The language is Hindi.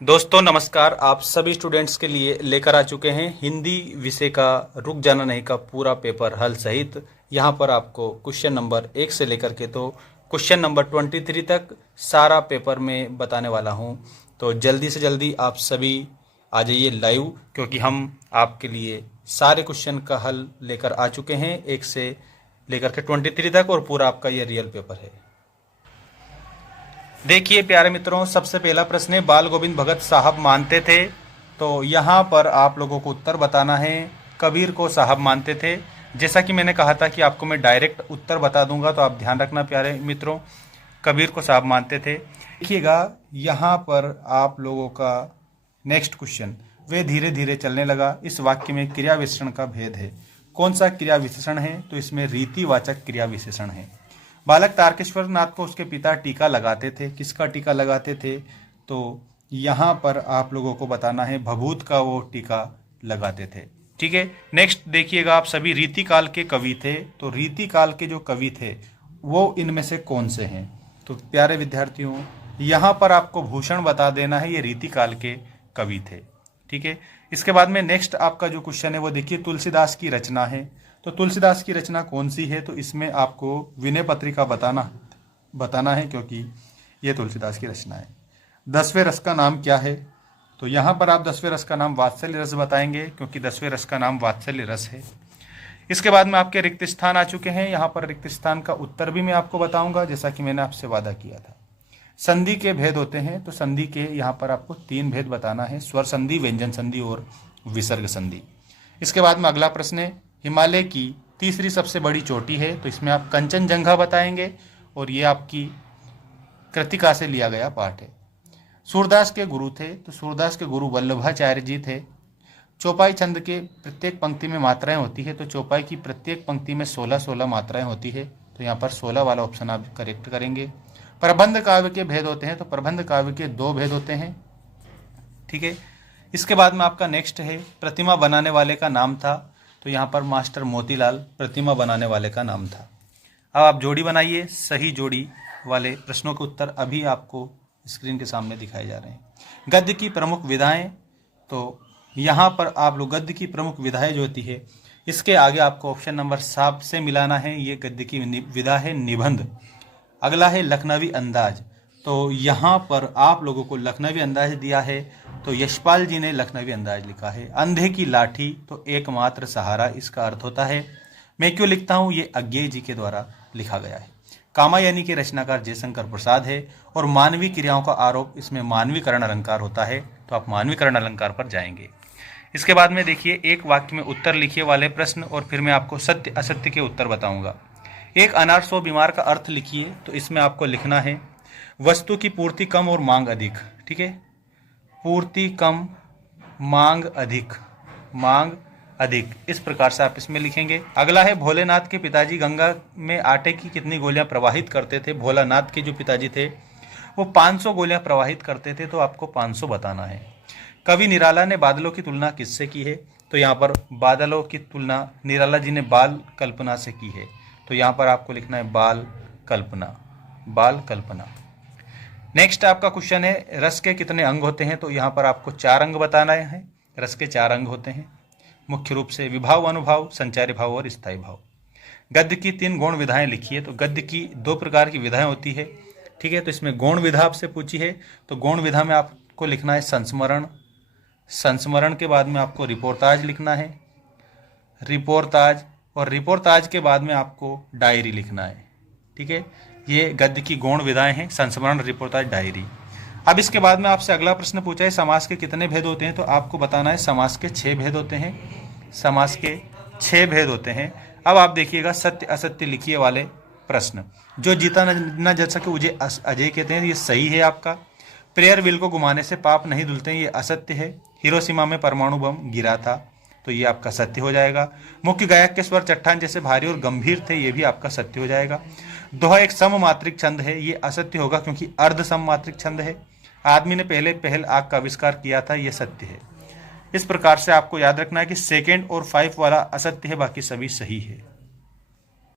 दोस्तों नमस्कार। आप सभी स्टूडेंट्स के लिए लेकर आ चुके हैं हिंदी विषय का रुक जाना नहीं का पूरा पेपर हल सहित। यहाँ पर आपको क्वेश्चन नंबर 1 से लेकर के तो क्वेश्चन नंबर 23 तक सारा पेपर में बताने वाला हूँ। तो जल्दी से जल्दी आप सभी आ जाइए लाइव, क्योंकि हम आपके लिए सारे क्वेश्चन का हल लेकर आ चुके हैं 1 से लेकर के 23 तक, और पूरा आपका ये रियल पेपर है। देखिए प्यारे मित्रों, सबसे पहला प्रश्न है, बाल गोविंद भगत साहब मानते थे। तो यहाँ पर आप लोगों को उत्तर बताना है। कबीर को साहब मानते थे। जैसा कि मैंने कहा था कि आपको मैं डायरेक्ट उत्तर बता दूंगा, तो आप ध्यान रखना प्यारे मित्रों, कबीर को साहब मानते थे। देखिएगा यहाँ पर आप लोगों का नेक्स्ट क्वेश्चन, वे धीरे धीरे चलने लगा। इस वाक्य में क्रिया विशेषण का भेद है। कौन सा क्रिया विशेषण है? तो इसमें रीतिवाचक क्रिया विशेषण है। बालक तारकेश्वर नाथ को उसके पिता टीका लगाते थे। किसका टीका लगाते थे? तो यहाँ पर आप लोगों को बताना है भभूत का वो टीका लगाते थे। ठीक है, नेक्स्ट देखिएगा, आप सभी रीतिकाल के कवि थे। तो रीतिकाल के जो कवि थे वो इनमें से कौन से हैं? तो प्यारे विद्यार्थियों, यहाँ पर आपको भूषण बता देना है, ये रीतिकाल के कवि थे। ठीक है, इसके बाद में नेक्स्ट आपका जो क्वेश्चन है वो देखिए, तुलसीदास की रचना है। तो तुलसीदास की रचना कौन सी है? तो इसमें आपको विनय पत्रिका बताना है, क्योंकि ये तुलसीदास की रचना है। 10वें रस का नाम क्या है? तो यहाँ पर आप 10वें रस का नाम वात्सल्य रस बताएंगे, क्योंकि 10वें रस का नाम वात्सल्य रस है। इसके बाद में आपके रिक्त स्थान आ चुके हैं। यहाँ पर रिक्त स्थान का उत्तर भी मैं आपको बताऊंगा, जैसा कि मैंने आपसे वादा किया था। संधि के भेद होते हैं। तो संधि के यहाँ पर आपको 3 भेद बताना है, स्वर संधि, व्यंजन संधि और विसर्ग संधि। इसके बाद में अगला प्रश्न है, हिमालय की तीसरी सबसे बड़ी चोटी है। तो इसमें आप कंचनजंगा बताएंगे, और ये आपकी कृतिका से लिया गया पाठ है। सूरदास के गुरु थे। तो सूरदास के गुरु वल्लभाचार्य जी थे। चौपाई छंद के प्रत्येक पंक्ति में मात्राएं होती है। तो चौपाई की प्रत्येक पंक्ति में 16-16 मात्राएं होती है। तो यहाँ पर 16 वाला ऑप्शन आप करेक्ट करेंगे। प्रबंध काव्य के भेद होते हैं। तो प्रबंध काव्य के 2 भेद होते हैं। ठीक है, इसके बाद में आपका नेक्स्ट है, प्रतिमा बनाने वाले का नाम था। तो यहाँ पर मास्टर मोतीलाल प्रतिमा बनाने वाले का नाम था। अब आप जोड़ी बनाइए। सही जोड़ी वाले प्रश्नों के उत्तर अभी आपको स्क्रीन के सामने दिखाए जा रहे हैं। गद्य की प्रमुख विधाएं। तो यहाँ पर आप लोग गद्य की प्रमुख विधाएं जो होती है, इसके आगे आपको ऑप्शन नंबर 7 से मिलाना है। ये गद्य की विधा है निबंध। अगला है लखनवी अंदाज। तो यहाँ पर आप लोगों को लखनवी अंदाज दिया है। तो यशपाल जी ने लखनवी अंदाज लिखा है। अंधे की लाठी तो एकमात्र सहारा, इसका अर्थ होता है मैं क्यों लिखता हूँ, ये अज्ञेय जी के द्वारा लिखा गया है। कामायनी के रचनाकार जयशंकर प्रसाद है। और मानवीय क्रियाओं का आरोप, इसमें मानवीकरण अलंकार होता है। तो आप मानवीकरण अलंकार पर जाएंगे। इसके बाद में देखिए, एक वाक्य में उत्तर लिखिए वाले प्रश्न, और फिर मैं आपको सत्य असत्य के उत्तर बताऊंगा। एक अनार 100 बीमार का अर्थ लिखिए। तो इसमें आपको लिखना है वस्तु की पूर्ति कम और मांग अधिक। ठीक है, पूर्ति कम, मांग अधिक, मांग अधिक, इस प्रकार से आप इसमें लिखेंगे। अगला है, भोलेनाथ के पिताजी गंगा में आटे की कितनी गोलियां प्रवाहित करते थे? भोलानाथ के जो पिताजी थे वो 500 गोलियां प्रवाहित करते थे। तो आपको 500 बताना है। कवि निराला ने बादलों की तुलना किससे की है? तो यहाँ पर बादलों की तुलना निराला जी ने बाल कल्पना से की है। तो यहाँ पर आपको लिखना है बाल कल्पना, बाल कल्पना। नेक्स्ट आपका क्वेश्चन है, रस के कितने अंग होते हैं? तो यहाँ पर आपको 4 अंग बताना है। रस के 4 अंग होते हैं मुख्य रूप से, विभाव, अनुभाव, संचारी भाव और स्थायी भाव। गद्य की 3 गौण विधाएं लिखिए। तो गद्य की 2 प्रकार की विधाएं होती है। ठीक है, तो इसमें गौण विधा आपसे पूछी है। तो गौण विधा में आपको लिखना है संस्मरण। संस्मरण के बाद में आपको रिपोर्टाज लिखना है, रिपोर्टाज, और रिपोर्टाज के बाद में आपको डायरी लिखना है। ठीक है, ये गद्य की गौण विधाएं हैं, संस्मरण, रिपोर्टाज, डायरी। अब इसके बाद में आपसे अगला प्रश्न पूछा है, समास के कितने भेद होते हैं? तो आपको बताना है समास के 6 भेद होते हैं। समास के 6 भेद होते हैं। अब आप देखिएगा, सत्य असत्य लिखिए वाले प्रश्न। जो जीता न जल सके मुझे अजय कहते हैं, ये सही है आपका। प्रेयर व्हील को घुमाने से पाप नहीं धुलते हैं, ये असत्य है। हिरोशिमा में परमाणु बम गिरा था, तो ये आपका सत्य हो जाएगा। मुख्य गायक के स्वर चट्टान जैसे भारी और गंभीर थे, ये भी आपका सत्य हो जाएगा। दोहा एक सममात्रिक छंद है, ये असत्य होगा क्योंकि अर्ध सममात्रिक छंद है। आदमी ने पहल आग का आविष्कार किया था, ये सत्य है। इस प्रकार से आपको याद रखना है कि 2 और 5 वाला असत्य है, बाकी सभी सही है।